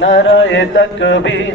নারায়ে তকবীর।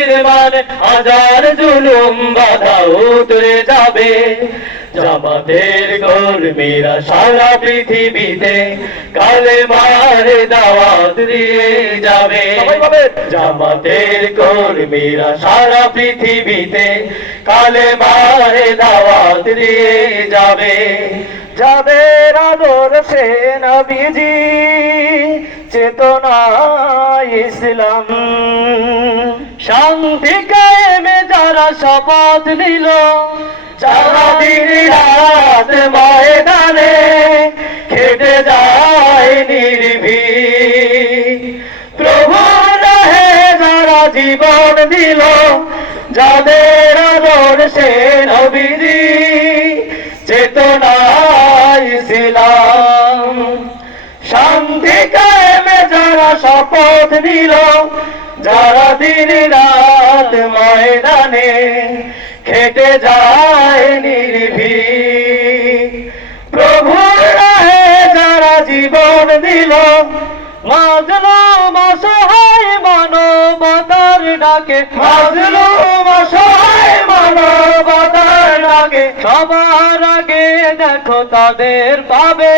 হাজার জুলুম বাধা উতরে যাবে। জামাতের কর্মীরা সারা পৃথিবীতে কালে মারে দাওয়াত দিয়ে যাবে। জামাতের কর্মীরা সারা পৃথিবীতে কালে মারে দাওয়াত দিয়ে যাবে। যাবে আদর সে নবীজি চেতনা ইসলাম। শান্তি কায়েমে যারা শপথ নিল। সারা দিন রাত ময়দানে খেটে যায় নির্ভীক। প্রভু রহে যারা জীবন দিল, যাদের আদর সে নবীজি, চেতনায় ছিলাম। শান্তি কায়েমে যারা শপথ নিল যারা দিন রাত ময়দানে খেটে যায় নির্ভীক প্রভুর রাহে যারা জীবন দিল মাজলো অসহায় মানবতার ডাকে। মাজলো অসহায় মানবতার ডাকে। সবার আগে দেখো তাদের পাবে।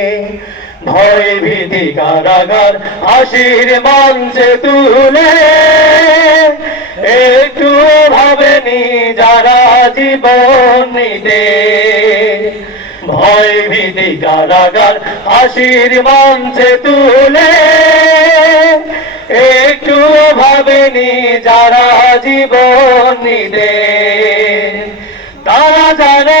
ভয় ভীতি কারাগার হাসির মঞ্চে তুলে। একটু ভাবেনি যারা জীবন নিতে। ভয় ভীতি কারাগার হাসির মঞ্চে তুলে। একটু ভাবেনি যারা জীবন নিতে। তারা জানে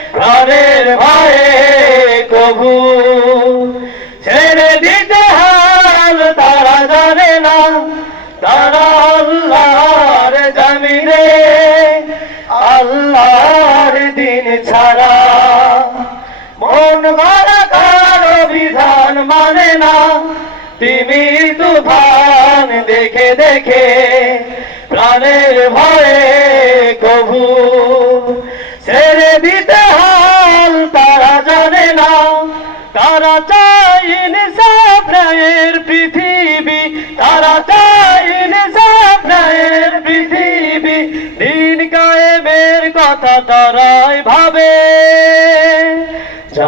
কবু ছেড়ে দিতে হাল তারা জানে না। তারা আল্লাহর আল্লাহর দিন ছাড়া। মন কারও বিধান মানে না। তুমি তুফান দেখে দেখে প্রাণের ভয়ে কভু তারা চাই ইনসাফের পৃথিবী তারা চাই ইনসাফের পৃথিবী। দিন কায়েমের কথা তারাই ভাবে।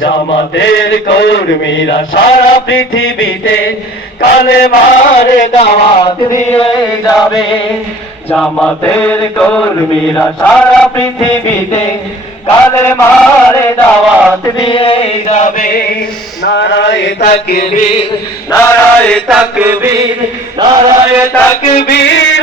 জামাতের কর্মীরা সারা পৃথিবীতে কালে মারে দাওয়াত দিয়ে যাবে। জামাতের কর্মীরা সারা পৃথিবীতে কালে মারে দাওয়াত দিয়ে যাবে। নারায় তাকবীর নারায় তাকবীর নারায় তাকবীর